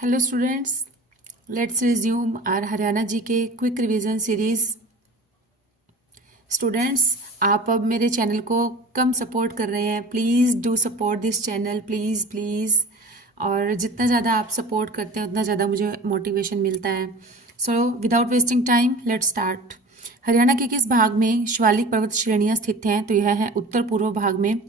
Hello students, let's resume our Haryana G K quick revision series. Students, आप अब मेरे channel को कम सपोर्ट कर रहे हैं। Please do support this channel, please please. और जितना ज़्यादा आप सपोर्ट करते हैं उतना ज़्यादा मुझे मोटिवेशन मिलता है। So without wasting time let's start. Haryana के किस भाग में शिवालिक पर्वत श्रेणियाँ स्थित हैं? तो यह है उत्तर पूर्व भाग में।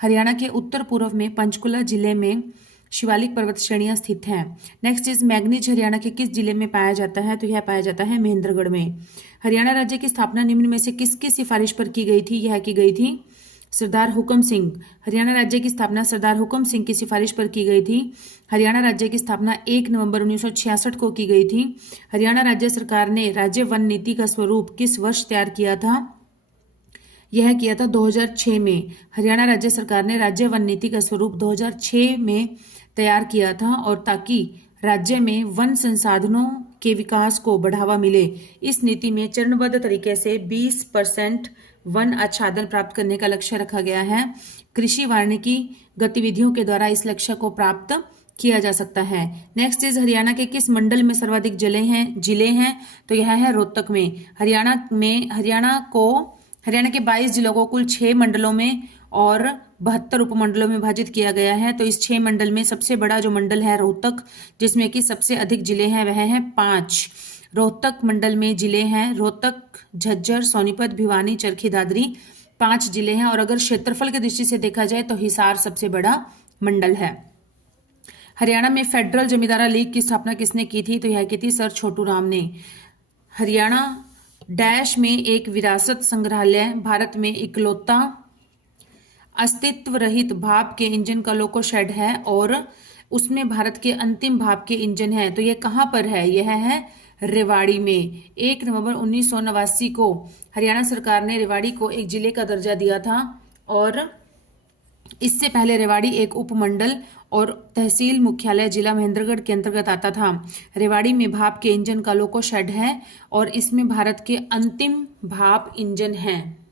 हरियाणा के उत्तर पूर्व में पंचकुला जिले में शिवालिक पर्वत श्रेणियां स्थित हैं। नेक्स्ट इज मैग्नीज हरियाणा के किस जिले में पाया जाता है? तो यह पाया जाता है महेंद्रगढ़ में। हरियाणा राज्य की स्थापना निम्न में से किसकी सिफारिश पर की गई थी? यह की गई थी सरदार हुकम सिंह। हरियाणा राज्य की स्थापना सरदार हुकम सिंह की सिफारिश पर की गई थी। हरियाणा राज्य की स्थापना 1 नवंबर 1966 को की गई थी। हरियाणा राज्य सरकार ने राज्य वन नीति का स्वरूप किस वर्ष तैयार किया था? यह किया था 2006 में। हरियाणा राज्य सरकार ने राज्य वन नीति का स्वरूप 2006 में तैयार किया था, और ताकि राज्य में वन संसाधनों के विकास को बढ़ावा मिले, इस नीति में चरणबद्ध तरीके से 20% वन आच्छादन प्राप्त करने का लक्ष्य रखा गया है। कृषि वानिकी गतिविधियों के द्वारा इस लक्ष्य को प्राप्त किया जा सकता है। नेक्स्ट इज हरियाणा के किस मंडल में सर्वाधिक जिले हैं? तो यह है रोहतक में। हरियाणा के 22 जिलों को कुल 6 मंडलों में और 72 उपमंडलों में विभाजित किया गया है। तो इस 6 मंडल में सबसे बड़ा जो मंडल है रोहतक, जिसमें कि सबसे अधिक जिले हैं, वह है 5। रोहतक मंडल में जिले हैं रोहतक, झज्जर, सोनीपत, भिवानी, चरखी दादरी, 5 जिले हैं। और अगर क्षेत्रफल की दृष्टि से देखा जाए तो हिसार सबसे बड़ा मंडल है। हरियाणा में फेडरल जमींदारा लीग की स्थापना किसने की थी? तो यह की थी सर छोटू राम ने। हरियाणा डैश में एक विरासत संग्रहालय, भारत में इकलौता अस्तित्व रहित भाप के इंजन का लोको शेड है, और उसमें भारत के अंतिम भाप के इंजन है। तो यह कहाँ पर है? यह है रेवाड़ी में। 1 नवंबर 1989 को हरियाणा सरकार ने रेवाड़ी को एक जिले का दर्जा दिया था, और इससे पहले रेवाड़ी एक उपमंडल और तहसील मुख्यालय जिला महेंद्रगढ़ के अंतर्गत आता था। रेवाड़ी में भाप के इंजन का लोको शेड है, और इसमें भारत के अंतिम भाप इंजन है।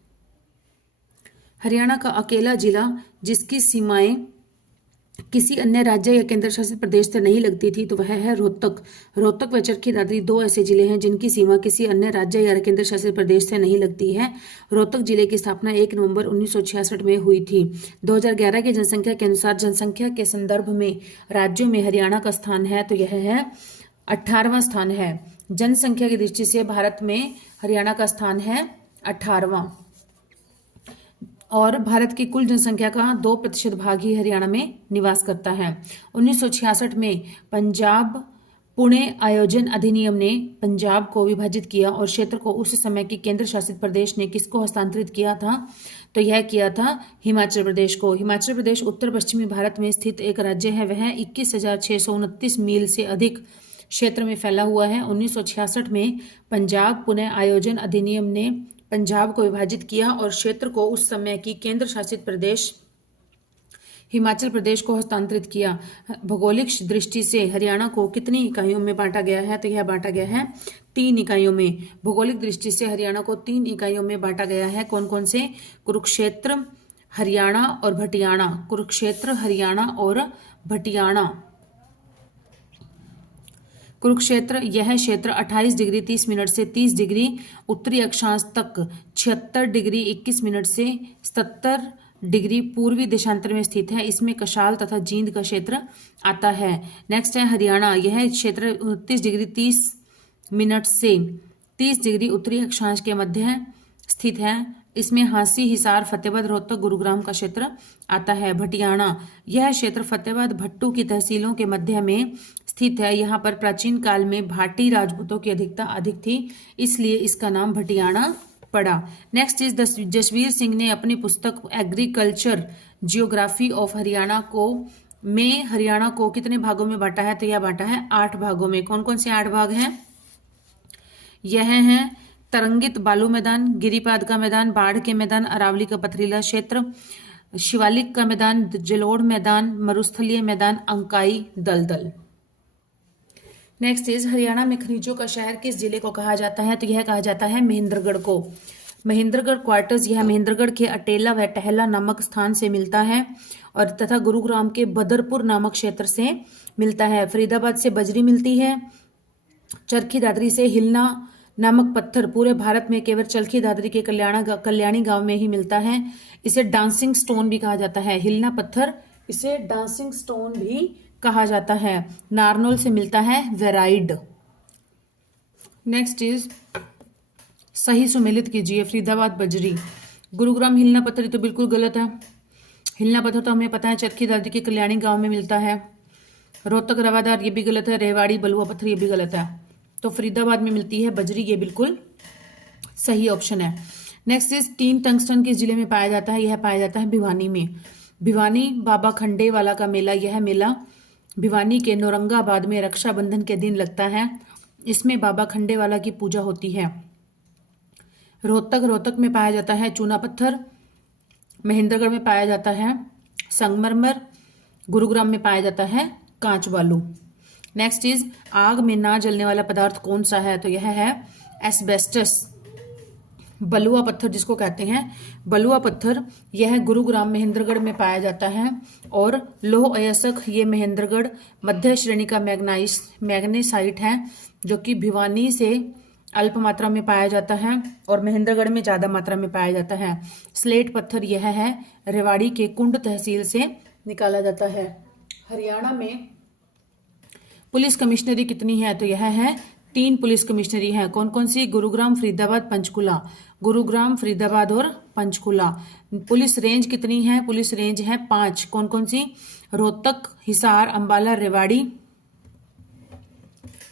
हरियाणा का अकेला जिला जिसकी सीमाएं किसी अन्य राज्य या केंद्र शासित प्रदेश से नहीं लगती थी, तो वह है रोहतक। रोहतक व चरखी दादरी 2 ऐसे जिले हैं जिनकी सीमा किसी अन्य राज्य या केंद्र शासित प्रदेश से नहीं लगती है। रोहतक जिले की स्थापना 1 नवंबर 1966 में हुई थी। 2011 की जनसंख्या के अनुसार जनसंख्या के संदर्भ में राज्यों में हरियाणा का स्थान है, तो यह है 18वां स्थान है। जनसंख्या की दृष्टि से भारत में हरियाणा का स्थान है 18वां, और भारत की कुल जनसंख्या का 2% भाग ही हरियाणा में निवास करता है। 1966 में पंजाब पुणे आयोजन अधिनियम ने पंजाब को विभाजित किया, और क्षेत्र को उस समय के केंद्र शासित प्रदेश ने किसको हस्तांतरित किया था? तो यह किया था हिमाचल प्रदेश को। हिमाचल प्रदेश उत्तर पश्चिमी भारत में स्थित एक राज्य है। वह 21,629 मील से अधिक क्षेत्र में फैला हुआ है। 1966 में पंजाब पुणे आयोजन अधिनियम ने पंजाब को विभाजित किया, और क्षेत्र को उस समय की केंद्र शासित प्रदेश हिमाचल प्रदेश को हस्तांतरित किया। भौगोलिक दृष्टि से हरियाणा को कितनी इकाइयों में बांटा गया है? तो यह बांटा गया है 3 इकाइयों में। भौगोलिक दृष्टि से हरियाणा को 3 इकाइयों में बांटा गया है। कौन कौन से? कुरुक्षेत्र, हरियाणा और भटियाणा। कुरुक्षेत्र, हरियाणा और भटियाणा। कुरुक्षेत्र यह क्षेत्र 28 डिग्री 30 मिनट से 30 डिग्री उत्तरी अक्षांश तक, 76 डिग्री 21 मिनट से 77 डिग्री पूर्वी देशांतर में स्थित है। इसमें कशाल तथा जींद का क्षेत्र आता है। नेक्स्ट है हरियाणा। यह क्षेत्र 29 डिग्री 30 मिनट से 30 डिग्री उत्तरी अक्षांश के मध्य स्थित है। इसमें हांसी, हिसार, फतेहाबाद, रोहतक, गुरुग्राम का क्षेत्र आता है। भटियाणा यह क्षेत्र फतेहाबाद, भट्टू की तहसीलों के मध्य में स्थित है। यहाँ पर प्राचीन काल में भाटी राजपूतों की अधिकता अधिक थी, इसलिए इसका नाम भटियाणा पड़ा। नेक्स्ट इज जसवीर सिंह ने अपनी पुस्तक agriculture geography of Haryana Haryana को कितने भागों में बांटा है? तो यह बांटा है 8 भागों में। कौन कौन से 8 भाग हैं? यह है तरंगित बालू मैदान, गिरिपाद का मैदान, बाढ़ के मैदान, अरावली का पथरीला क्षेत्र, शिवालिक का मैदान, जलोढ़ मैदान, मरुस्थलीय मैदान, अंकाई दलदल। नेक्स्ट इज हरियाणा में खनिजों का शहर किस जिले को कहा जाता है? तो यह कहा जाता है महेंद्रगढ़ को। महेंद्रगढ़ क्वार्टर्स यह महेंद्रगढ़ के अटेला व टहला नामक स्थान से मिलता है, और तथा गुरुग्राम के बदरपुर नामक क्षेत्र से मिलता है। फरीदाबाद से बजरी मिलती है। चरखी दादरी से हिलना नामक पत्थर पूरे भारत में केवल चरखी दादरी के कल्याणी गांव में ही मिलता है। इसे डांसिंग स्टोन भी कहा जाता है। हिलना पत्थर, इसे डांसिंग स्टोन भी कहा जाता है। नारनौल से मिलता है वेराइड। नेक्स्ट इज सही सुमेलित कीजिए। फरीदाबाद बजरी, गुरुग्राम हिलना पत्थर, ये तो बिल्कुल गलत है। हिलना पत्थर तो हमें पता है चरखी दादरी के कल्याणी गांव में मिलता है। रोहतक रवादार, ये भी गलत है। रेवाड़ी बलुआ पत्थर, ये भी गलत है। तो फरीदाबाद में मिलती है बजरी, ये बिल्कुल सही ऑप्शन है। नेक्स्ट इज टीन टंगस्टन किस जिले में पाया जाता है? यह पाया जाता है भिवानी में। भिवानी बाबा खंडेवाला का मेला, यह मेला भिवानी के नौरंगाबाद में रक्षाबंधन के दिन लगता है। इसमें बाबा खंडेवाला की पूजा होती है। रोहतक में पाया जाता है चूना पत्थर। महेंद्रगढ़ में पाया जाता है संगमरमर। गुरुग्राम में पाया जाता है कांच बालू। नेक्स्ट इज आग में ना जलने वाला पदार्थ कौन सा है? तो यह है एस्बेस्टस। बलुआ पत्थर जिसको कहते हैं, बलुआ पत्थर, यह गुरुग्राम महेंद्रगढ़ में पाया जाता है। और लौह अयस्क, ये महेंद्रगढ़ मध्य श्रेणी का मैग्नेसाइट है जो कि भिवानी से अल्प मात्रा में पाया जाता है और महेंद्रगढ़ में ज्यादा मात्रा में पाया जाता है। स्लेट पत्थर, यह है रेवाड़ी के कुंड तहसील से निकाला जाता है। हरियाणा में पुलिस कमिश्नरी कितनी है? तो यह है 3 पुलिस कमिश्नरी है। कौन कौन सी? गुरुग्राम, फरीदाबाद, पंचकुला। गुरुग्राम, फरीदाबाद और पंचकुला। पुलिस रेंज कितनी है? पुलिस रेंज है 5। कौन कौन सी? रोहतक, हिसार, अंबाला, रेवाड़ी,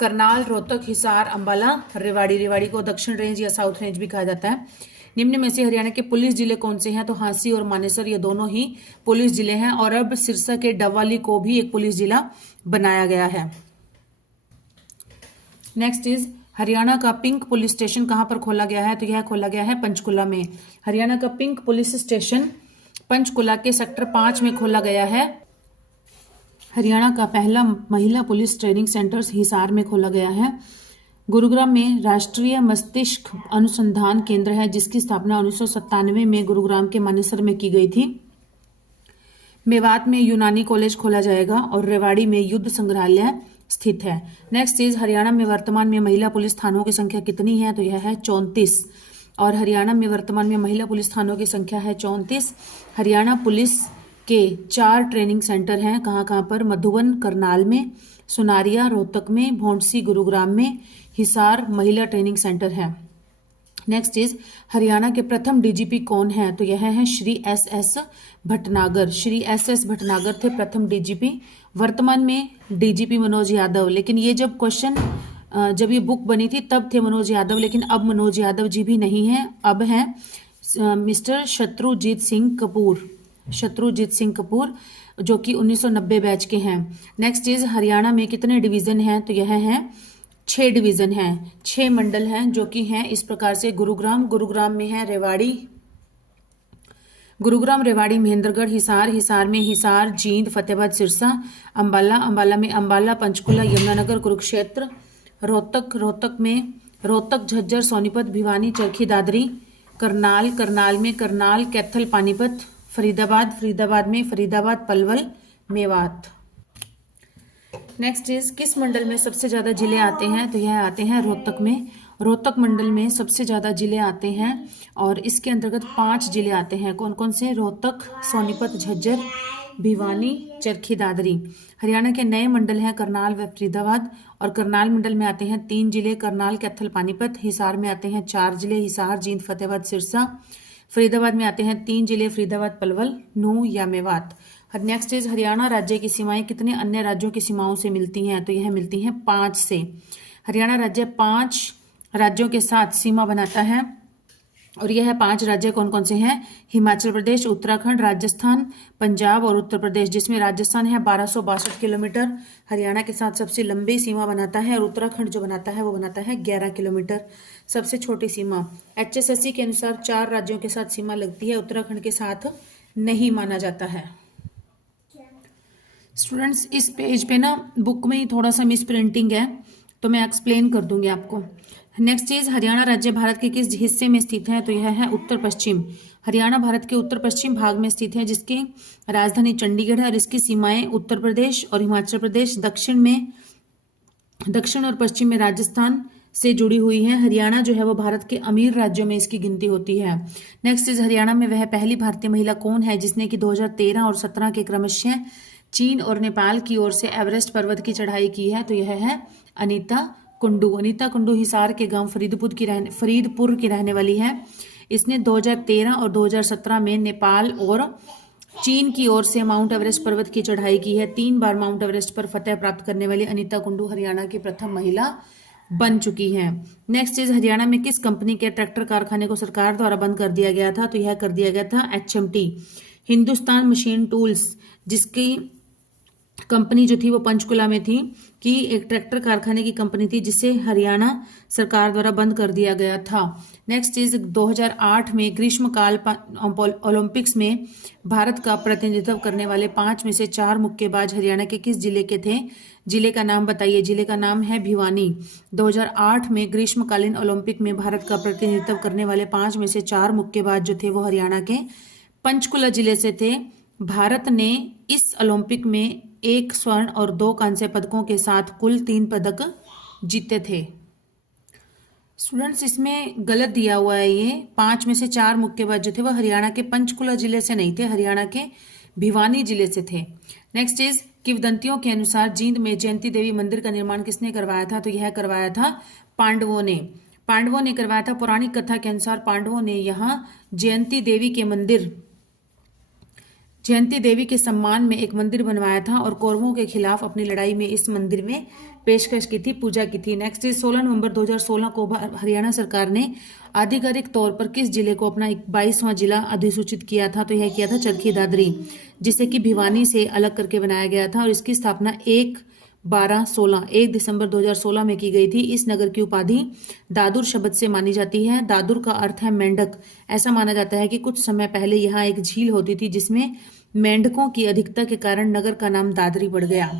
करनाल, रोहतक, हिसार, अंबाला, रेवाड़ी। रेवाड़ी को दक्षिण रेंज या साउथ रेंज भी कहा जाता है। निम्न में से हरियाणा के पुलिस जिले कौन से हैं? तो हांसी और मानेसर, ये दोनों ही पुलिस जिले हैं। और अब सिरसा के डबवाली को भी एक पुलिस जिला बनाया गया है। नेक्स्ट इज हरियाणा का पिंक पुलिस स्टेशन कहां पर खोला गया है? तो यह खोला गया है पंचकुला में। हरियाणा का पिंक पुलिस स्टेशन पंचकुला के सेक्टर 5 में खोला गया है। हरियाणा का पहला महिला पुलिस ट्रेनिंग सेंटर हिसार में खोला गया है। गुरुग्राम में राष्ट्रीय मस्तिष्क अनुसंधान केंद्र है जिसकी स्थापना 1997 में गुरुग्राम के मानेसर में की गई थी। मेवात में यूनानी कॉलेज खोला जाएगा और रेवाड़ी में युद्ध संग्रहालय स्थित है। नेक्स्ट इज हरियाणा में वर्तमान में महिला पुलिस थानों की संख्या कितनी है? तो यह है 34। और हरियाणा में वर्तमान में महिला पुलिस थानों की संख्या है 34। हरियाणा पुलिस के 4 ट्रेनिंग सेंटर हैं। कहाँ कहाँ पर? मधुबन करनाल में, सुनारिया रोहतक में, भौंडसी गुरुग्राम में, हिसार महिला ट्रेनिंग सेंटर है। नेक्स्ट इज हरियाणा के प्रथम डीजीपी कौन है? तो यह है श्री एस भटनागर। श्री एस भटनागर थे प्रथम डीजीपी। वर्तमान में डीजीपी मनोज यादव, लेकिन ये जब क्वेश्चन जब ये बुक बनी थी तब थे मनोज यादव, लेकिन अब मनोज यादव जी भी नहीं है। अब है मिस्टर शत्रुजीत सिंह कपूर। शत्रुजीत सिंह कपूर जो कि 1990 बैच के हैं। नेक्स्ट इज हरियाणा में कितने डिवीजन हैं? तो यह है 6 डिवीजन हैं, 6 मंडल हैं जो कि हैं इस प्रकार से। गुरुग्राम में है रेवाड़ी, गुरुग्राम, रेवाड़ी, महेंद्रगढ़, हिसार में हिसार, जींद, फतेहाबाद, सिरसा, अंबाला में अंबाला, पंचकुला, यमुनानगर, कुरुक्षेत्र, रोहतक में रोहतक, झज्जर, सोनीपत, भिवानी, चरखी दादरी, करनाल में करनाल, कैथल, पानीपत, फरीदाबाद में फरीदाबाद, पलवल, मेवात। नेक्स्ट इज किस मंडल में सबसे ज्यादा जिले आते हैं? तो यह आते हैं रोहतक में। रोहतक मंडल में सबसे ज्यादा जिले आते हैं और इसके अंतर्गत 5 जिले आते हैं। कौन कौन से? रोहतक, सोनीपत, झज्जर, भिवानी, चरखी दादरी। हरियाणा के नए मंडल हैं करनाल व फरीदाबाद और करनाल मंडल में आते हैं 3 जिले, करनाल, कैथल, पानीपत। हिसार में आते हैं 4 जिले, हिसार, जींद, फतेहाबाद, सिरसा। फरीदाबाद में आते हैं 3 जिले, फरीदाबाद, पलवल, नूंह या मेवात। नेक्स्ट इज हरियाणा राज्य की सीमाएं कितने अन्य राज्यों की सीमाओं से मिलती हैं? तो यह मिलती हैं 5 से। हरियाणा राज्य 5 राज्यों के साथ सीमा बनाता है और यह 5 राज्य कौन कौन से हैं? हिमाचल प्रदेश, उत्तराखंड, राजस्थान, पंजाब और उत्तर प्रदेश, जिसमें राजस्थान है 1262 किलोमीटर हरियाणा के साथ सबसे लंबी सीमा बनाता है और उत्तराखंड जो बनाता है वो बनाता है 11 किलोमीटर सबसे छोटी सीमा। HSSC के अनुसार 4 राज्यों के साथ सीमा लगती है, उत्तराखंड के साथ नहीं माना जाता है। स्टूडेंट्स इस पेज पे ना बुक में ही थोड़ा सा मिस प्रिंटिंग है तो मैं एक्सप्लेन कर दूंगी आपको। नेक्स्ट इज हरियाणा राज्य भारत के किस हिस्से में स्थित है? तो यह है उत्तर पश्चिम। हरियाणा भारत के उत्तर पश्चिम भाग में स्थित है, जिसकी राजधानी चंडीगढ़ है और इसकी सीमाएं उत्तर प्रदेश और हिमाचल प्रदेश, दक्षिण और पश्चिम में राजस्थान से जुड़ी हुई है। हरियाणा जो है वो भारत के अमीर राज्यों में इसकी गिनती होती है। नेक्स्ट इज हरियाणा में वह पहली भारतीय महिला कौन है जिसने कि 2013 और 17 के क्रमशः चीन और नेपाल की ओर से एवरेस्ट पर्वत की चढ़ाई की है? तो यह है अनीता कुंडू। अनीता कुंडू हिसार के गांव फरीदपुर की रहने वाली है। इसने 2013 और 2017 में नेपाल और चीन की ओर से माउंट एवरेस्ट पर्वत की चढ़ाई की है। 3 बार माउंट एवरेस्ट पर फतेह प्राप्त करने वाली अनीता कुंडू हरियाणा की प्रथम महिला बन चुकी है। नेक्स्ट इज हरियाणा में किस कंपनी के ट्रैक्टर कारखाने को सरकार द्वारा बंद कर दिया गया था? तो यह कर दिया गया था HMT, हिंदुस्तान मशीन टूल्स, जिसकी कंपनी जो थी वो पंचकुला में थी, कि एक ट्रैक्टर कारखाने की कंपनी थी जिसे हरियाणा सरकार द्वारा बंद कर दिया गया था। नेक्स्ट इज 2008 में ग्रीष्मकाल ओलंपिक्स में भारत का प्रतिनिधित्व करने वाले 5 में से 4 मुक्केबाज हरियाणा के किस जिले के थे? जिले का नाम बताइए। जिले का नाम है भिवानी। 2008 में ग्रीष्मकालीन ओलंपिक में भारत का प्रतिनिधित्व करने वाले 5 में से 4 मुक्केबाज जो थे वो हरियाणा के पंचकुला जिले से थे। भारत ने इस ओलंपिक में 1 स्वर्ण और 2 कांस्य पदकों के साथ कुल 3 पदक जीते थे। स्टूडेंट्स, इसमें गलत दिया हुआ है। ये 5 में से 4 मुक्केबाज जो थे वह हरियाणा के पंचकुला जिले से नहीं थे, हरियाणा के भिवानी जिले से थे। नेक्स्ट इज किंवदंतियों के अनुसार जींद में जयंती देवी मंदिर का निर्माण किसने करवाया था? तो यह करवाया था पांडवों ने करवाया था। पौराणिक कथा के अनुसार पांडवों ने यहाँ जयंती देवी के सम्मान में एक मंदिर बनवाया था और कौरवों के खिलाफ अपनी लड़ाई में इस मंदिर में पेशकश की थी, पूजा की थी। नेक्स्ट इज 16 नवंबर 2016 को हरियाणा सरकार ने आधिकारिक तौर पर किस जिले को अपना 22वां जिला अधिसूचित किया था? तो यह किया था चरखी दादरी, जिसे कि भिवानी से अलग करके बनाया गया था और इसकी स्थापना 1 दिसंबर 2016 में की गई थी। इस नगर की उपाधि दादुर शब्द से मानी जाती है। दादुर का अर्थ है मेंढक। ऐसा माना जाता है कि कुछ समय पहले यहाँ एक झील होती थी जिसमें मेंढकों की अधिकता के कारण नगर का नाम दादरी पड़ गया।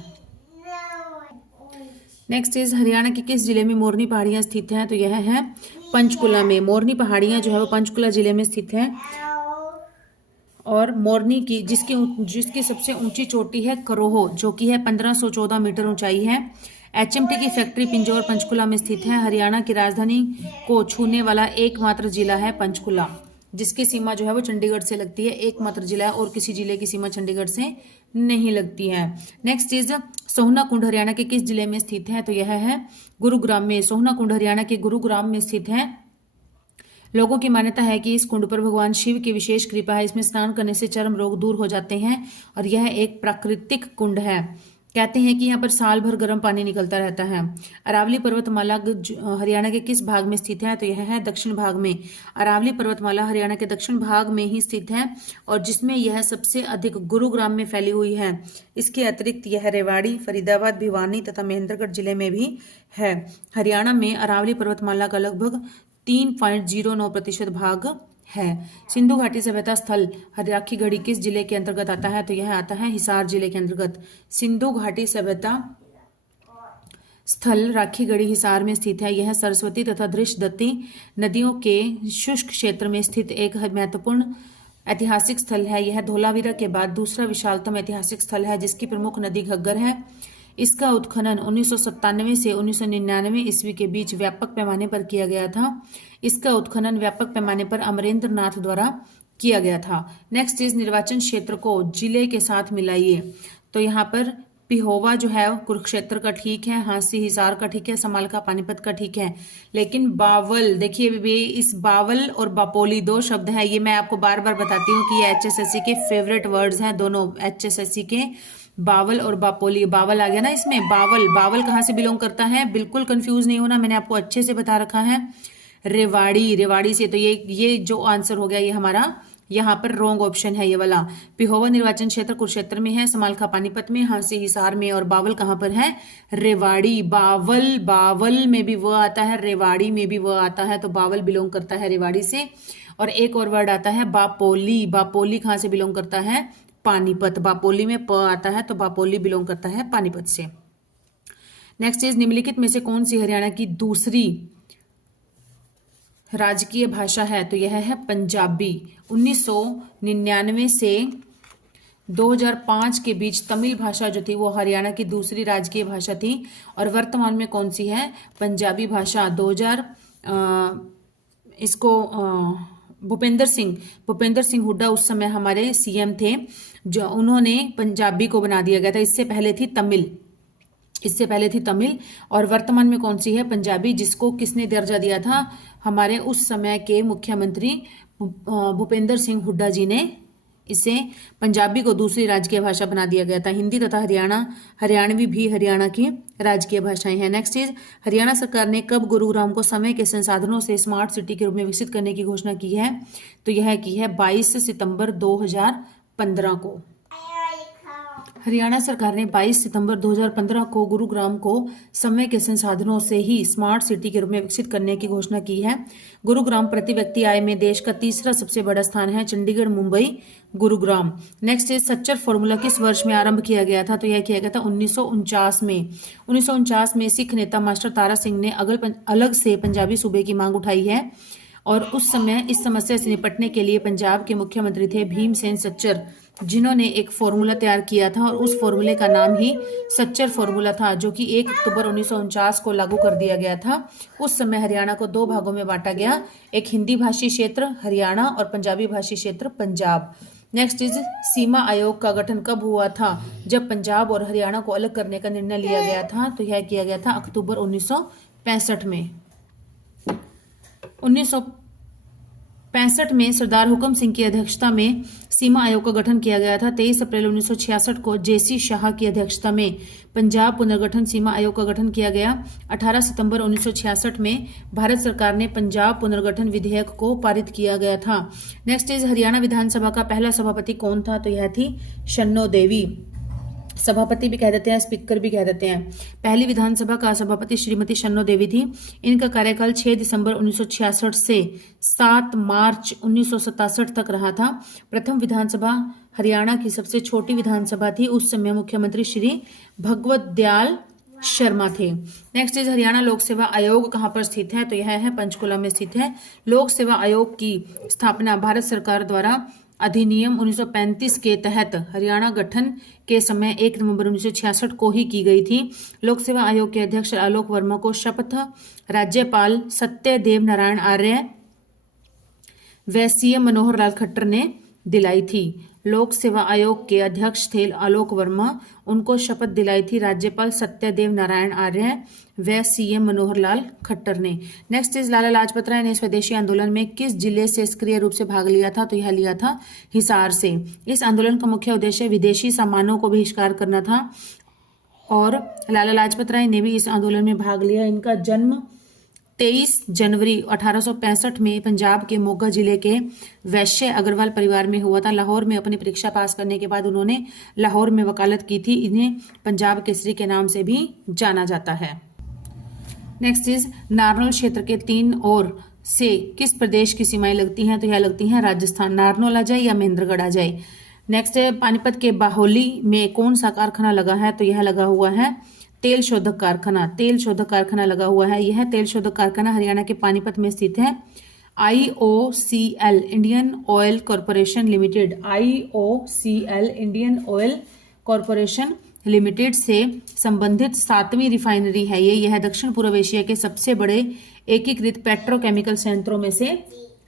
नेक्स्ट इज हरियाणा के किस जिले में मोरनी पहाड़ियां स्थित हैं? तो यह है पंचकुला में। मोरनी पहाड़ियां जो है वो पंचकुला जिले में स्थित है और मोरनी की जिसकी सबसे ऊंची चोटी है करोहो, जो कि है 1514 मीटर ऊंचाई है। HMT की फैक्ट्री पिंजौर पंचकुला में स्थित है। हरियाणा की राजधानी को छूने वाला एकमात्र जिला है पंचकुला, जिसकी सीमा जो है वो चंडीगढ़ से लगती है। एकमात्र जिला है और किसी जिले की सीमा चंडीगढ़ से नहीं लगती है। नेक्स्ट इज सोहना कुंड हरियाणा के किस जिले में स्थित है? तो यह है गुरुग्राम में। सोहना कुंड हरियाणा के गुरुग्राम में स्थित है। लोगों की मान्यता है कि इस कुंड पर भगवान शिव की विशेष कृपा है। इसमें स्नान करने से चर्म रोग दूर हो जाते हैं और यह एक प्राकृतिक कुंड है। कहते हैं कि यहाँ पर साल भर गर्म पानी निकलता रहता है। अरावली पर्वतमाला हरियाणा के किस भाग में स्थित है? तो यह है दक्षिण भाग में। अरावली पर्वतमाला हरियाणा के दक्षिण भाग में ही स्थित है और जिसमें यह सबसे अधिक गुरुग्राम में फैली हुई है। इसके अतिरिक्त यह रेवाड़ी, फरीदाबाद, भिवानी तथा महेंद्रगढ़ जिले में भी है। हरियाणा में अरावली पर्वतमाला का लगभग 3.09% भाग है। सिंधु घाटी सभ्यता स्थल राखी गढ़ी किस जिले के अंतर्गत आता है? तो यह आता है हिसार जिले के अंतर्गत। सिंधु घाटी सभ्यता स्थल राखी गढ़ी हिसार में स्थित है। यह सरस्वती तथा दृशदत्ती नदियों के शुष्क क्षेत्र में स्थित एक महत्वपूर्ण ऐतिहासिक स्थल है। यह धोलावीरा के बाद दूसरा विशालतम ऐतिहासिक स्थल है, जिसकी प्रमुख नदी घग्गर है। इसका उत्खनन 1997 से 1999 ईस्वी के बीच व्यापक पैमाने पर किया गया था। इसका उत्खनन व्यापक पैमाने पर अमरेंद्र नाथ द्वारा किया गया था। नेक्स्ट इज निर्वाचन क्षेत्र को जिले के साथ मिलाइए। तो यहाँ पर पिहोवा जो है कुरुक्षेत्र का ठीक है, हांसी हिसार का ठीक है, समालका पानीपत का ठीक है, लेकिन बावल, देखिए इस बावल और बापोली 2 शब्द हैं। ये मैं आपको बार बार बताती हूँ कि ये HSSC के फेवरेट वर्ड्स हैं दोनों। HSSC के बावल और बापोली, बावल आ गया ना इसमें। बावल कहाँ से बिलोंग करता है? बिल्कुल कंफ्यूज नहीं होना, मैंने आपको अच्छे से बता रखा है। रेवाड़ी से। तो ये जो आंसर हो गया ये हमारा यहाँ पर रॉन्ग ऑप्शन है, ये वाला। पिहोवा निर्वाचन क्षेत्र कुरुक्षेत्र में है, समालखा पानीपत में, हांसी हिसार में, और बावल कहाँ पर है? रेवाड़ी। बावल में भी वो आता है, रेवाड़ी में भी वो आता है, तो बावल बिलोंग करता है रेवाड़ी से। और एक और वर्ड आता है बापोली कहाँ से बिलोंग करता है? पानीपत। बापोली में प आता है तो बापोली बिलोंग करता है पानीपत से। नेक्स्ट इज निम्नलिखित में से कौन सी हरियाणा की दूसरी राजकीय भाषा है तो यह है पंजाबी। 1999 से 2005 के बीच तमिल भाषा जो थी वो हरियाणा की दूसरी राजकीय भाषा थी और वर्तमान में कौन सी है? पंजाबी भाषा। 2000 इसको भूपेंद्र सिंह हुड्डा उस समय हमारे सीएम थे, जो उन्होंने पंजाबी को बना दिया गया था। इससे पहले थी तमिल और वर्तमान में कौन सी है? पंजाबी, जिसको किसने दर्जा दिया था? हमारे उस समय के मुख्यमंत्री भूपेंद्र सिंह हुड्डा जी ने इसे पंजाबी को दूसरी राजकीय भाषा बना दिया गया था। हिंदी तथा हरियाणवी भी हरियाणा की राजकीय भाषाएं हैं। नेक्स्ट इज, हरियाणा सरकार ने कब गुरुग्राम को समय के संसाधनों से स्मार्ट सिटी के रूप में विकसित करने की घोषणा की है? तो यह की है 22 सितंबर 2015 को। हरियाणा सरकार ने 22 सितंबर 2015 को गुरुग्राम को समय के संसाधनों से ही स्मार्ट सिटी के रूप में विकसित करने की घोषणा की है। गुरुग्राम प्रति व्यक्ति आय में देश का तीसरा सबसे बड़ा स्थान है, Chandigarh, Mumbai, Gurugram. Next is, Sachar formula किस वर्ष में आरंभ किया गया था? तो यह किया गया था 1949 में। 1949 में सिख नेता मास्टर तारा सिंह ने अलग से पंजाबी सूबे की मांग उठाई है और उस समय इस समस्या से निपटने के लिए पंजाब के मुख्यमंत्री थे भीमसेन सच्चर, जिन्होंने एक फॉर्मूला तैयार किया था और उस फॉर्मूले का नाम ही सच्चर फॉर्मूला था, जो कि 1 अक्टूबर 1949 को लागू कर दिया गया था। उस समय हरियाणा को 2 भागों में बांटा गया, एक हिंदी भाषी क्षेत्र हरियाणा और पंजाबी भाषी क्षेत्र पंजाब। नेक्स्ट इज, सीमा आयोग का गठन कब हुआ था? जब पंजाब और हरियाणा को अलग करने का निर्णय लिया गया था, तो यह किया गया था अक्टूबर 1965 में। 1965 में सरदार हुकम सिंह की अध्यक्षता में सीमा आयोग का गठन किया गया था। 23 अप्रैल 1966 को जेसी शाह की अध्यक्षता में पंजाब पुनर्गठन सीमा आयोग का गठन किया गया। 18 सितंबर 1966 में भारत सरकार ने पंजाब पुनर्गठन विधेयक को पारित किया गया था। नेक्स्ट इज, हरियाणा विधानसभा का पहला सभापति कौन था? तो यह थी शन्नो देवी। सभापति भी कह देते हैं, स्पीकर भी कह देते हैं। पहली विधानसभा का सभापति श्रीमती शन्नो देवी थी। इनका कार्यकाल 6 दिसंबर 1966 से 7 मार्च 1967 तक रहा था। प्रथम विधानसभा हरियाणा की सबसे छोटी विधानसभा थी। उस समय मुख्यमंत्री श्री भगवत दयाल शर्मा थे। नेक्स्ट इज, हरियाणा लोक सेवा आयोग कहाँ पर स्थित है? तो यह है पंचकुला में स्थित है। लोक सेवा आयोग की स्थापना भारत सरकार द्वारा अधिनियम 1935 के तहत हरियाणा गठन के समय 1 नवंबर 1966 को ही की गई थी। लोक सेवा आयोग के अध्यक्ष आलोक वर्मा को शपथ राज्यपाल सत्यदेव नारायण आर्य व सीएम मनोहर लाल खट्टर ने दिलाई थी। लोक सेवा आयोग के अध्यक्ष थे आलोक वर्मा, उनको शपथ दिलाई थी राज्यपाल सत्यदेव नारायण आर्य व सीएम मनोहर लाल खट्टर ने। नेक्स्ट इज, लाला लाजपत राय ने स्वदेशी आंदोलन में किस जिले से सक्रिय रूप से भाग लिया था? तो यह लिया था हिसार से। इस आंदोलन का मुख्य उद्देश्य विदेशी सामानों को बहिष्कार करना था और लाला लाजपत राय ने भी इस आंदोलन में भाग लिया। इनका जन्म 23 जनवरी 1865 में पंजाब के मोगा जिले के वैश्य अग्रवाल परिवार में हुआ था। लाहौर में अपनी परीक्षा पास करने के बाद उन्होंने लाहौर में वकालत की थी। इन्हें पंजाब केसरी के नाम से भी जाना जाता है। नेक्स्ट इज, नारनौल क्षेत्र के 3 ओर से किस प्रदेश की सीमाएं लगती हैं? तो यह लगती हैं राजस्थान। नारनौल आ जाए या महेंद्रगढ़ आ जाए। नेक्स्ट है, पानीपत के बाहोली में कौन सा कारखाना लगा है? तो यह लगा हुआ है तेल शोधक कारखाना लगा हुआ है। यह तेल शोधक कारखाना हरियाणा के पानीपत में स्थित है। IOCL Indian oil corporation limited से संबंधित 7वीं रिफाइनरी है ये। यह दक्षिण पूर्व एशिया के सबसे बड़े एकीकृत पेट्रोकेमिकल संयंत्रों में से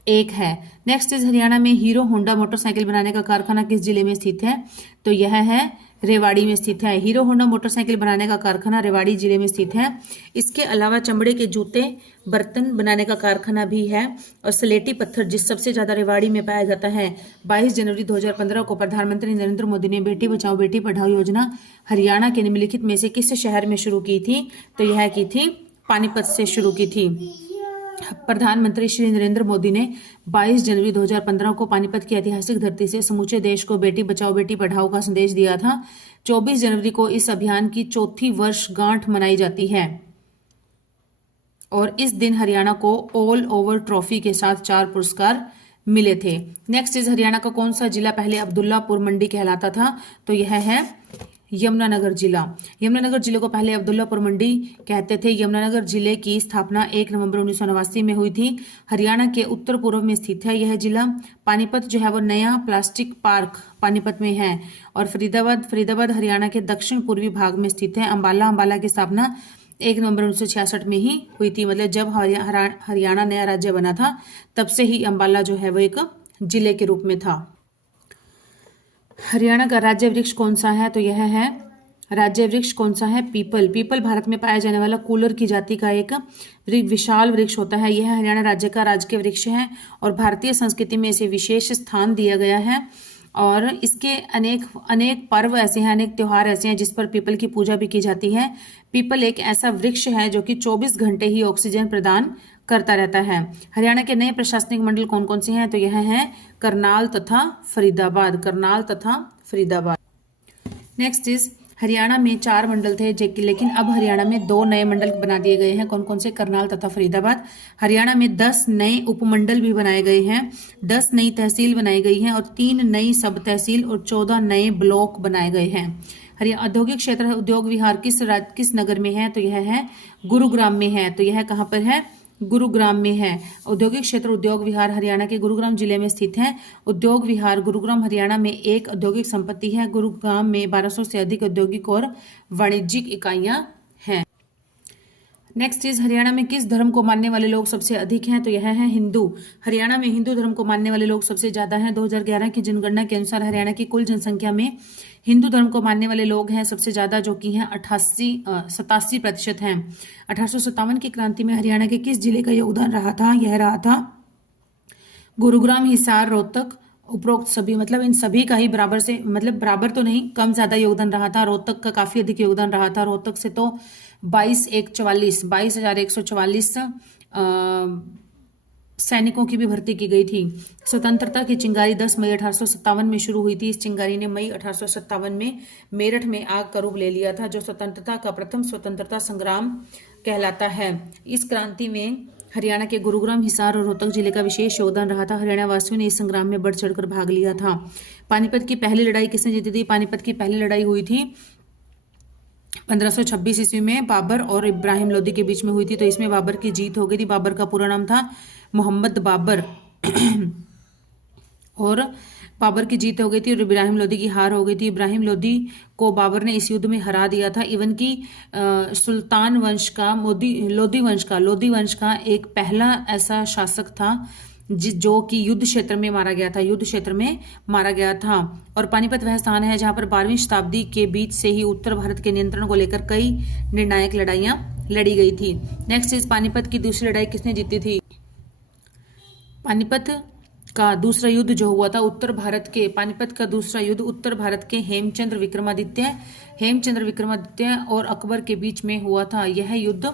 एक है। नेक्स्ट इज, हरियाणा में हीरो होंडा मोटरसाइकिल बनाने का कारखाना किस जिले में स्थित है? तो यह है रेवाड़ी में स्थित है। हीरो होंडा मोटरसाइकिल बनाने का कारखाना रेवाड़ी जिले में स्थित है। इसके अलावा चमड़े के जूते बर्तन बनाने का कारखाना भी है और सलेटी पत्थर जिस सबसे ज्यादा रेवाड़ी में पाया जाता है। 22 जनवरी 2015 को प्रधानमंत्री नरेंद्र मोदी ने बेटी बचाओ बेटी पढ़ाओ योजना हरियाणा के निम्नलिखित में से किस शहर में शुरू की थी? तो यह की थी पानीपत से शुरू की थी। प्रधानमंत्री श्री नरेंद्र मोदी ने 22 जनवरी 2015 को पानीपत की ऐतिहासिक धरती से समूचे देश को बेटी बचाओ बेटी पढ़ाओ का संदेश दिया था। 24 जनवरी को इस अभियान की 4थी वर्षगांठ मनाई जाती है और इस दिन हरियाणा को ऑल ओवर ट्रॉफी के साथ 4 पुरस्कार मिले थे। नेक्स्ट इज, हरियाणा का कौन सा जिला पहले अब्दुल्लापुर मंडी कहलाता था? तो यह है यमुनानगर जिला। यमुनानगर जिले को पहले अब्दुल्लापुर मंडी कहते थे। यमुनानगर जिले की स्थापना 1 नवंबर 1989 में हुई थी। हरियाणा के उत्तर पूर्व में स्थित है यह जिला। पानीपत जो है वो नया प्लास्टिक पार्क पानीपत में है। और फरीदाबाद हरियाणा के दक्षिण पूर्वी भाग में स्थित है। अंबाला की स्थापना 1 नवंबर 1966 में ही हुई थी। मतलब जब हरियाणा नया राज्य बना था तब से ही अंबाला जो है वो एक जिले के रूप में था। हरियाणा का राज्य वृक्ष कौन सा है? तो यह है, राज्य वृक्ष कौन सा है? पीपल भारत में पाया जाने वाला कूलर की जाति का एक विशाल वृक्ष होता है। यह हरियाणा राज्य का राजकीय वृक्ष है और भारतीय संस्कृति में इसे विशेष स्थान दिया गया है। और इसके अनेक पर्व ऐसे हैं, अनेक त्योहार ऐसे हैं जिस पर पीपल की पूजा भी की जाती है। पीपल एक ऐसा वृक्ष है जो कि 24 घंटे ही ऑक्सीजन प्रदान करता रहता है। हरियाणा के नए प्रशासनिक मंडल कौन कौन से हैं? तो यह है करनाल तथा फरीदाबाद। नेक्स्ट इज, हरियाणा में 4 मंडल थे लेकिन अब हरियाणा में 2 नए मंडल बना दिए गए हैं। कौन कौन से? करनाल तथा फरीदाबाद। हरियाणा में 10 नए उपमंडल भी बनाए गए हैं, 10 नई तहसील बनाई गई हैं और 3 नई सब तहसील और 14 नए ब्लॉक बनाए गए हैं। हरियाणा औद्योगिक क्षेत्र उद्योग विहार किस नगर में है? तो यह है गुरुग्राम में है। तो यह कहाँ पर है? गुरुग्राम में है। औद्योगिक क्षेत्र उद्योग विहार हरियाणा के गुरुग्राम जिले में स्थित है। उद्योग विहार गुरुग्राम हरियाणा में एक औद्योगिक संपत्ति है। गुरुग्राम में 1200 से अधिक औद्योगिक और वाणिज्यिक इकाइयां हैं। नेक्स्ट इज, हरियाणा में किस धर्म को मानने वाले लोग सबसे अधिक हैं? तो यह है हिंदू। हरियाणा में हिंदू धर्म को मानने वाले लोग सबसे ज्यादा हैं। 2011 की जनगणना के अनुसार हरियाणा की कुल जनसंख्या में हिंदू धर्म को मानने वाले लोग हैं सबसे ज्यादा, जो कि हैं 87% हैं। 1857 की क्रांति में हरियाणा के किस जिले का योगदान रहा था? यह रहा था गुरुग्राम, हिसार, रोहतक। उपरोक्त सभी, मतलब इन सभी का ही बराबर से, मतलब बराबर तो नहीं, कम ज्यादा योगदान रहा था। रोहतक का काफी अधिक योगदान रहा था। रोहतक से तो 22,144 सैनिकों की भी भर्ती की गई थी। स्वतंत्रता की चिंगारी 10 मई 1857 में शुरू हुई थी। इस चिंगारी ने मई 1857 में मेरठ में आग का रूप ले लिया था, जो स्वतंत्रता का प्रथम स्वतंत्रता संग्राम कहलाता है। इस क्रांति में हरियाणा के गुरुग्राम, हिसार और रोहतक जिले का विशेष योगदान रहा था। हरियाणा वासियों ने इस संग्राम में बढ़ चढ़कर भाग लिया था। पानीपत की पहली लड़ाई किसने जीती थी? पानीपत की पहली लड़ाई हुई थी 1526 ईस्वी में बाबर और इब्राहिम लोदी के बीच में हुई थी। तो इसमें बाबर की जीत हो गई थी। बाबर का पूरा नाम था मोहम्मद बाबर और बाबर की जीत हो गई थी और इब्राहिम लोदी की हार हो गई थी। इब्राहिम लोदी को बाबर ने इस युद्ध में हरा दिया था। इवन की सुल्तान वंश का लोदी वंश का एक पहला ऐसा शासक था जो कि युद्ध क्षेत्र में मारा गया था। और पानीपत वह स्थान है जहां पर 12वीं शताब्दी के बीच से ही उत्तर भारत के नियंत्रण को लेकर कई निर्णायक लड़ाइयां लड़ी गई थी। नेक्स्ट इज, पानीपत की दूसरी लड़ाई किसने जीती थी? पानीपत का दूसरा युद्ध जो हुआ था पानीपत का दूसरा युद्ध उत्तर भारत के हेमचंद्र विक्रमादित्य और अकबर के बीच में हुआ था। यह युद्ध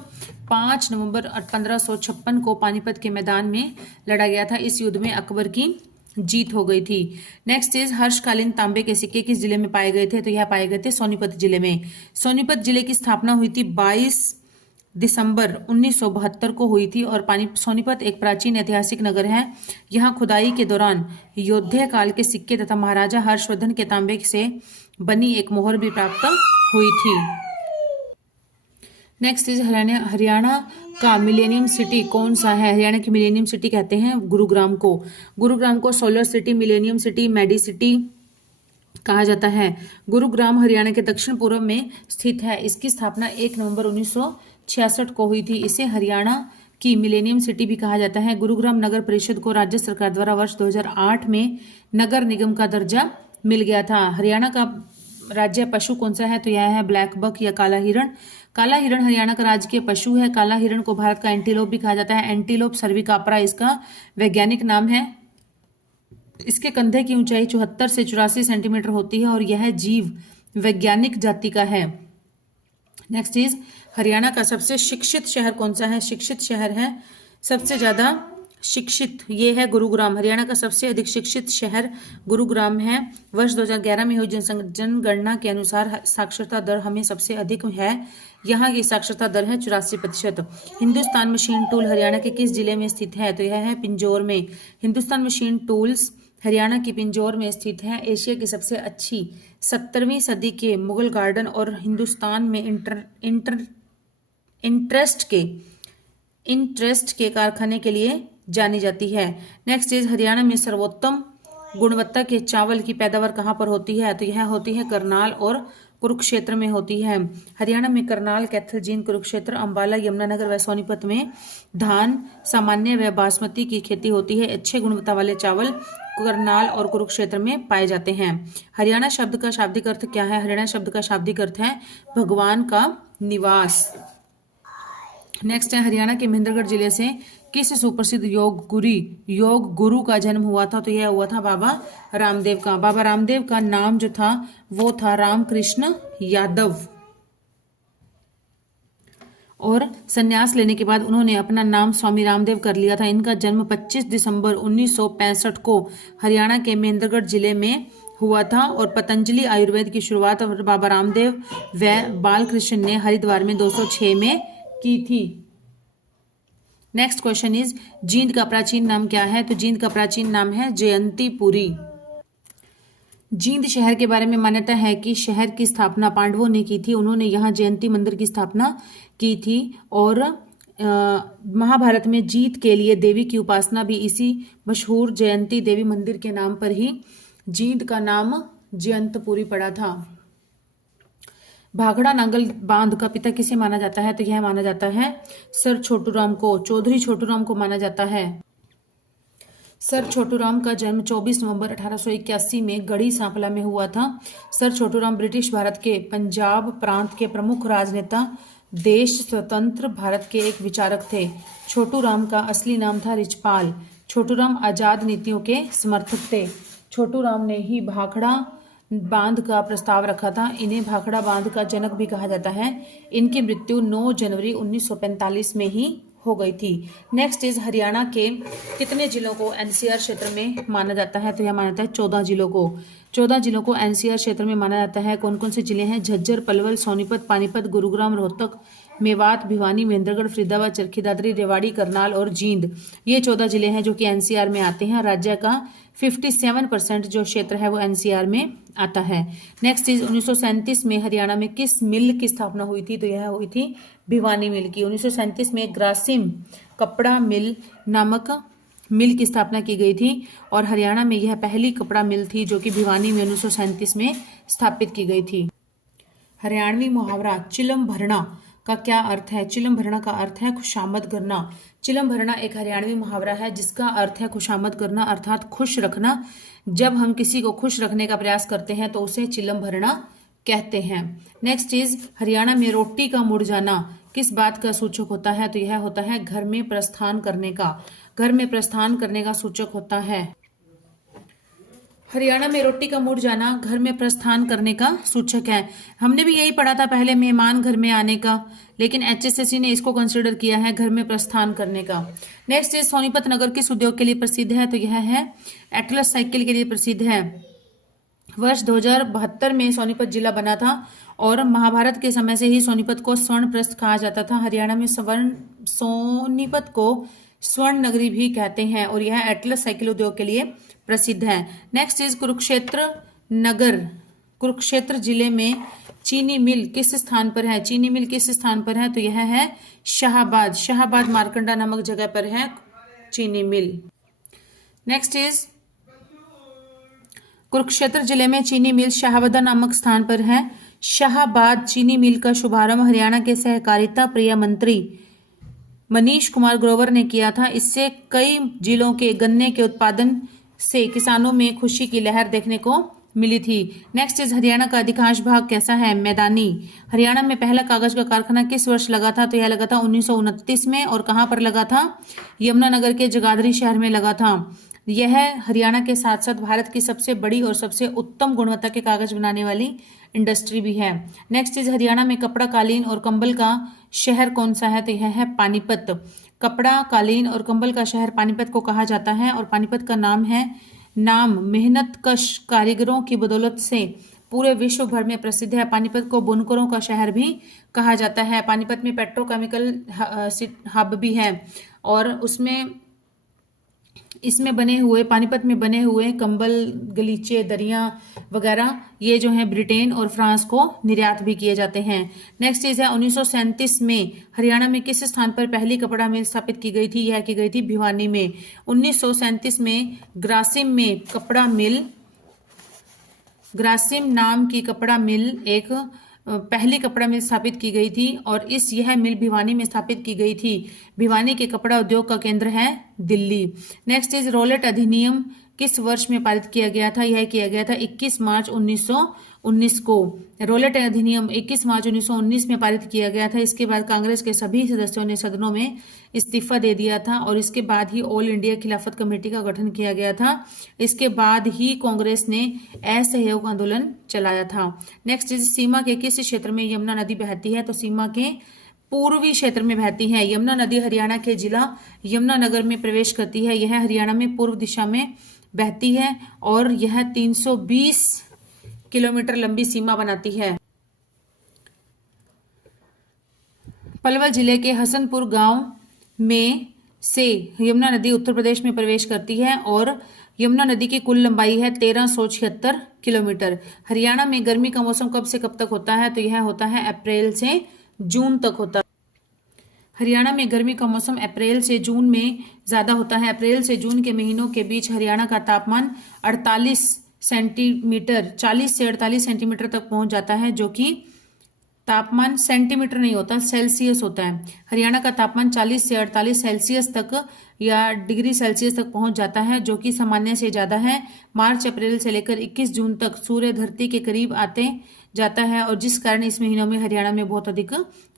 5 नवंबर 1556 को पानीपत के मैदान में लड़ा गया था। इस युद्ध में अकबर की जीत हो गई थी। नेक्स्ट इज, हर्षकालीन तांबे के सिक्के किस जिले में पाए गए थे? तो यह पाए गए थे सोनीपत जिले में। सोनीपत जिले की स्थापना हुई थी 22 दिसंबर 1972 को हुई थी। और सोनीपत एक प्राचीन ऐतिहासिक नगर है। यहाँ खुदाई के दौरान योद्धा काल के सिक्के तथा महाराजा हर्षवर्धन के तांबे से बनी एक मोहर भी प्राप्त हुई थी। नेक्स्ट इज, हरियाणा का मिलेनियम सिटी कौन सा है? हरियाणा की मिलेनियम सिटी कहते हैं गुरुग्राम को solar city, millennium city, medicity कहा जाता है। गुरुग्राम हरियाणा के दक्षिण पूर्व में स्थित है। इसकी स्थापना 1 नवंबर 1966 को हुई थी। इसे हरियाणा की मिलेनियम सिटी भी कहा जाता है। गुरुग्राम नगर परिषद को राज्य सरकार द्वारा वर्ष 2008 में नगर निगम का दर्जा मिल गया था। हरियाणा का राज्य पशु कौन सा है? तो यह है ब्लैक बक या काला हिरण। काला हिरण हरियाणा का राजकीय पशु है। काला हिरण को भारत का एंटीलोप भी कहा जाता है। एंटीलोप सर्विकापरा इसका वैज्ञानिक नाम है। इसके कंधे की ऊंचाई 74 से 84 सेंटीमीटर होती है और यह जीव वैज्ञानिक जाति का है। नेक्स्ट इज, हरियाणा का सबसे शिक्षित शहर कौन सा है? शिक्षित शहर है सबसे ज्यादा शिक्षित, ये है गुरुग्राम। हरियाणा का सबसे अधिक शिक्षित शहर गुरुग्राम है। वर्ष 2011 में हुई जनगणना के अनुसार साक्षरता दर हमें सबसे अधिक है। यहाँ की साक्षरता दर है 84%। हिंदुस्तान मशीन टूल हरियाणा के किस जिले में स्थित है? तो यह है पिंजौर में। हिंदुस्तान मशीन टूल्स हरियाणा की पिंजौर में स्थित है। एशिया की सबसे अच्छी 17वीं सदी के मुगल गार्डन और हिंदुस्तान में इंटरेस्ट के इंटरेस्ट के कारखाने के लिए जानी जाती है। नेक्स्ट इज हरियाणा में सर्वोत्तम गुणवत्ता के चावल की पैदावार कहाँ पर होती है? तो यह होती है करनाल और कुरुक्षेत्र में होती है। हरियाणा में करनाल, कैथल, जींद, कुरुक्षेत्र, अंबाला, यमुनानगर व सोनीपत में धान, सामान्य व बासमती की खेती होती है। अच्छे गुणवत्ता वाले चावल करनाल और कुरुक्षेत्र में पाए जाते हैं। हरियाणा शब्द का शाब्दिक अर्थ क्या है? हरियाणा शब्द का शाब्दिक अर्थ है भगवान का निवास। नेक्स्ट है हरियाणा के महेंद्रगढ़ जिले से किस सुप्रसिद्ध योग गुरु का जन्म हुआ था? तो यह हुआ था बाबा रामदेव का। बाबा रामदेव का नाम जो था वो था रामकृष्ण यादव, और संन्यास लेने के बाद उन्होंने अपना नाम स्वामी रामदेव कर लिया था। इनका जन्म 25 दिसंबर 1965 को हरियाणा के महेंद्रगढ़ जिले में हुआ था, और पतंजलि आयुर्वेद की शुरुआत बाबा रामदेव व बालकृष्ण ने हरिद्वार में 206 में की थी। नेक्स्ट क्वेश्चन इज जींद का प्राचीन नाम क्या है? तो जींद का प्राचीन नाम है जयंतीपुरी। जींद शहर के बारे में मान्यता है कि शहर की स्थापना पांडवों ने की थी। उन्होंने यहाँ जयंती मंदिर की स्थापना की थी, और महाभारत में जीत के लिए देवी की उपासना भी इसी मशहूर जयंती देवी मंदिर के नाम पर ही जींद का नाम जयंतपुरी पड़ा था। भाखड़ा नांगल बांध का पिता किसे माना जाता है? तो यह माना जाता है सर छोटूराम को, चौधरी छोटूराम को माना जाता है। सर छोटूराम का जन्म 24 नवंबर 1881 में गढ़ी सांपला में हुआ था। सर छोटूराम ब्रिटिश भारत के पंजाब प्रांत के प्रमुख राजनेता, देश स्वतंत्र भारत के एक विचारक थे। छोटूराम का असली नाम था रिचपाल। छोटूराम आजाद नीतियों के समर्थक थे। छोटूराम ने ही भाखड़ा बांध का प्रस्ताव रखा था। इन्हें भाखड़ा बांध का जनक भी कहा जाता है। इनकी मृत्यु 9 जनवरी 1945 में ही हो गई थी। नेक्स्ट इज हरियाणा के कितने जिलों को एनसीआर क्षेत्र में माना जाता है? तो यह माना जाता है 14 जिलों को। 14 जिलों को एनसीआर क्षेत्र में माना जाता है। कौन कौन से जिले हैं? झज्जर, पलवल, सोनीपत, पानीपत, गुरुग्राम, रोहतक, मेवात, भिवानी, महेंद्रगढ़, फरीदाबाद, चरखी दादरी, रेवाड़ी, करनाल और जींद। ये 14 जिले हैं जो कि एनसीआर में आते हैं। राज्य का 57% जो क्षेत्र है वो एनसीआर में आता है। नेक्स्ट इज 1937 में हरियाणा में किस मिल की स्थापना हुई थी? तो यह हुई थी भिवानी मिल की। 1937 में ग्रासिम कपड़ा मिल नामक मिल की स्थापना की गई थी, और हरियाणा में यह पहली कपड़ा मिल थी जो कि भिवानी में 1937 में स्थापित की गई थी। हरियाणवी मुहावरा चिलम भरना का क्या अर्थ है? चिलम भरना का अर्थ है खुशामद करना। चिलम भरना एक हरियाणवी मुहावरा है जिसका अर्थ है खुशामद करना, अर्थात खुश रखना। जब हम किसी को खुश रखने का प्रयास करते हैं तो उसे चिलम भरना कहते हैं। नेक्स्ट इज हरियाणा में रोटी का मुड़ जाना किस बात का सूचक होता है? तो यह होता है घर में प्रस्थान करने का। घर में प्रस्थान करने का सूचक होता है। हरियाणा में रोटी का मुड़ जाना घर में प्रस्थान करने का सूचक है। हमने भी यही पढ़ा था पहले, मेहमान घर में आने का, लेकिन एचएसएससी ने इसको कंसिडर किया है घर में प्रस्थान करने का। नेक्स्ट इज सोनीपत नगर किस उद्योग के लिए प्रसिद्ध है? तो यह है एटलस साइकिल के लिए प्रसिद्ध है। वर्ष 2072 में सोनीपत जिला बना था, और महाभारत के समय से ही सोनीपत को स्वर्णप्रस्थ कहा जाता था। हरियाणा में सोनीपत को स्वर्ण नगरी भी कहते हैं, और यह एटलस साइकिल उद्योग के लिए प्रसिद्ध है। नेक्स्ट इज कुरुक्षेत्र नगर, कुरुक्षेत्र जिले में चीनी मिल किस स्थान पर है? चीनी मिल किस स्थान पर है? तो यह है शाहबाद। शाहबाद मारकंडा नामक जगह पर है चीनी मिल। नेक्स्ट इज कुरुक्षेत्र जिले में चीनी मिल शाहबादा नामक स्थान पर है। शाहबाद चीनी मिल का शुभारंभ हरियाणा के सहकारिता प्रिय मंत्री मनीष कुमार ग्रोवर ने किया था। इससे कई जिलों के गन्ने के उत्पादन से किसानों में खुशी की लहर देखने को मिली थी। नेक्स्ट इज हरियाणा का अधिकांश भाग कैसा है? मैदानी। हरियाणा में पहला कागज का कारखाना किस वर्ष लगा था? तो यह लगा था 1929 में, और कहां पर लगा था? यमुनानगर के जगाधरी शहर में लगा था। यह हरियाणा के साथ साथ भारत की सबसे बड़ी और सबसे उत्तम गुणवत्ता के कागज बनाने वाली इंडस्ट्री भी है। नेक्स्ट इज हरियाणा में कपड़ा, कालीन और कंबल का शहर कौन सा है? तो यह है पानीपत। कपड़ा, कालीन और कंबल का शहर पानीपत को कहा जाता है, और पानीपत का नाम मेहनतकश कारीगरों की बदौलत से पूरे विश्व भर में प्रसिद्ध है। पानीपत को बुनकरों का शहर भी कहा जाता है। पानीपत में पेट्रोकेमिकल हब भी है, और उसमें इसमें बने हुए, पानीपत में बने हुए कंबल, गलीचे, दरियां वगैरह ये जो हैं ब्रिटेन और फ्रांस को निर्यात भी किए जाते हैं। नेक्स्ट चीज है 1937 में हरियाणा में किस स्थान पर पहली कपड़ा मिल स्थापित की गई थी? यह की गई थी भिवानी में। 1937 में ग्रासिम में कपड़ा मिल, ग्रासिम नाम की कपड़ा मिल एक पहली कपड़ा मिल स्थापित की गई थी और यह मिल भिवानी में स्थापित की गई थी। भिवानी के कपड़ा उद्योग का केंद्र है दिल्ली। नेक्स्ट इज रोलेट अधिनियम किस वर्ष में पारित किया गया था? यह किया गया था 21 मार्च 1919 को। रोलेट अधिनियम 21 मार्च 1919 में पारित किया गया था। इसके बाद कांग्रेस के सभी सदस्यों ने सदनों में इस्तीफा दे दिया था और इसके बाद ही ऑल इंडिया खिलाफत कमेटी का गठन किया गया था। इसके बाद ही कांग्रेस ने असहयोग आंदोलन चलाया था। नेक्स्ट इज सीमा के किस क्षेत्र में यमुना नदी बहती है? तो सीमा के पूर्वी क्षेत्र में बहती है। यमुना नदी हरियाणा के जिला यमुनानगर में प्रवेश करती है। यह हरियाणा में पूर्व दिशा में बहती है और यह 320 किलोमीटर लंबी सीमा बनाती है। पलवल जिले के हसनपुर गांव में से यमुना नदी उत्तर प्रदेश में प्रवेश करती है और यमुना नदी की कुल लंबाई है 1376 किलोमीटर। हरियाणा में गर्मी का मौसम कब से कब तक होता है? तो यह होता है अप्रैल से जून तक होता है। हरियाणा में गर्मी का मौसम अप्रैल से जून में ज्यादा होता है। अप्रैल से जून के महीनों के बीच हरियाणा का तापमान 40 से 48 सेंटीमीटर तक पहुंच जाता है, जो कि तापमान सेंटीमीटर नहीं होता, सेल्सियस होता है। हरियाणा का तापमान 40 से 48 सेल्सियस तक या डिग्री सेल्सियस तक पहुंच जाता है, जो कि सामान्य से ज्यादा है। मार्च अप्रैल से लेकर 21 जून तक सूर्य धरती के करीब आते जाता है और जिस कारण इस महीनों में हरियाणा में बहुत अधिक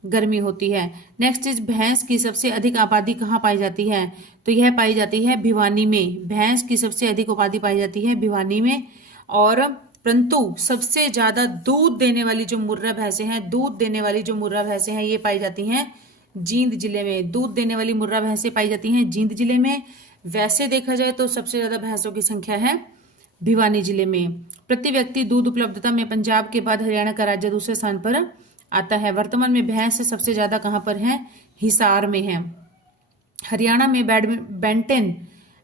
गर्मी होती है। नेक्स्ट इज भैंस की सबसे अधिक आबादी कहाँ पाई जाती है? तो यह पाई जाती है भिवानी में। भैंस की सबसे अधिक आबादी पाई जाती है भिवानी में। और परंतु सबसे ज्यादा दूध देने वाली जो मुर्रा भैंसें हैं, ये पाई जाती हैं जींद जिले में। दूध देने वाली मुर्रा भैंसें पाई जाती हैं जींद जिले में। वैसे देखा जाए तो सबसे ज्यादा भैंसों की संख्या है भिवानी जिले में। प्रति व्यक्ति दूध उपलब्धता में पंजाब के बाद हरियाणा का राज्य दूसरे स्थान पर आता है। वर्तमान में भैंस सबसे ज्यादा कहां पर है? हिसार में है। हरियाणा में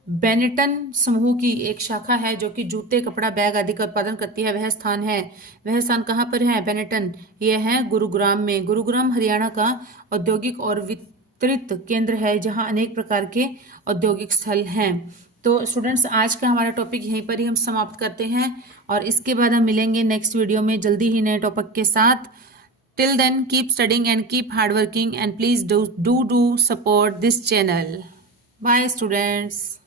बेनेटन समूह की एक शाखा है जो कि जूते, कपड़ा, बैग आदि का उत्पादन करती है। वह स्थान कहां पर है? बेनेटन यह है गुरुग्राम में। गुरुग्राम हरियाणा का औद्योगिक और वितरित केंद्र है, जहां अनेक प्रकार के औद्योगिक स्थल हैं। तो स्टूडेंट्स, आज का हमारा टॉपिक यहीं पर ही हम समाप्त करते हैं और इसके बाद हम मिलेंगे नेक्स्ट वीडियो में जल्दी ही नए टॉपिक के साथ। Till then keep studying and keep hard working and please do support this channel. Bye students.